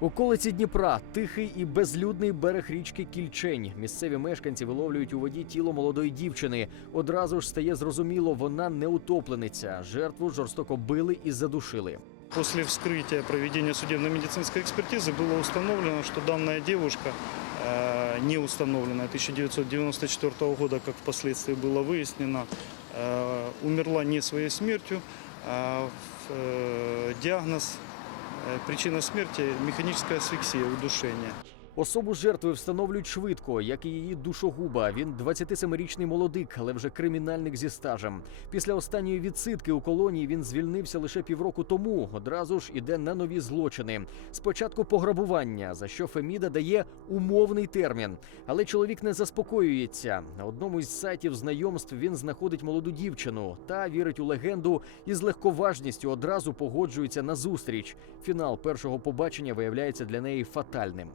Околиці Дніпра тихий і безлюдний берег річки Кільчень. Місцеві мешканці виловлюють у воді тіло молодої дівчини. Одразу ж стає зрозуміло, вона не утоплениця. Жертву жорстоко били і задушили. После вскрытия проведения судебно-медицинской экспертизы было установлено, что данная девушка, э, не установленная 1994 года, как впоследствии было выяснено, э, умерла не своей смертью, а в- э, диагноз, э, причина смерти – механическая асфиксия, удушение. Особу жертви встановлюють швидко, як і її душогуба. Він 27-річний молодик, але вже кримінальник зі стажем. Після останньої відсидки у колонії він звільнився лише півроку тому. Одразу ж іде на нові злочини. Спочатку пограбування, за що Феміда дає умовний термін. Але чоловік не заспокоюється. На одному із сайтів знайомств він знаходить молоду дівчину та вірить у легенду і з легковажністю одразу погоджується на зустріч. Фінал першого побачення виявляється для неї фатальним.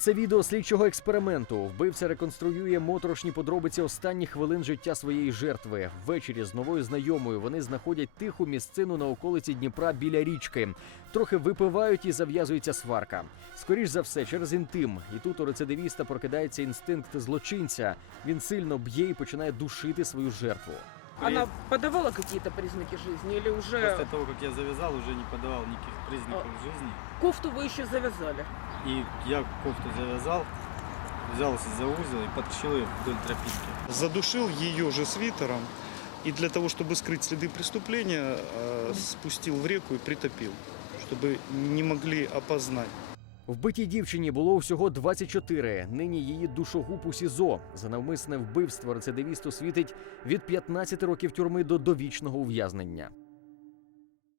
Це відео слідчого експерименту. Вбивця реконструює моторошні подробиці останніх хвилин життя своєї жертви. Ввечері з новою знайомою вони знаходять тиху місцину на околиці Дніпра біля річки. Трохи випивають і зав'язується сварка. Скоріш за все, через інтим. І тут у рецидивіста прокидається інстинкт злочинця. Він сильно б'є і починає душити свою жертву. Она подавала какие-то признаки жизни или уже После того, как я завязал, уже не подавал никаких признаков жизни. кофту вы еще завязали? И я кофту завязал, взялся за узел и подтащил ее вдоль тропинки. Задушил ее же свитером и для того, чтобы скрыть следы преступления, э, спустил в реку и притопил, чтобы не могли опознать. Вбитій дівчині було всього 24. Нині її душогуб у СІЗО. За навмисне вбивство рецидивісту світить від 15 років тюрми до довічного ув'язнення.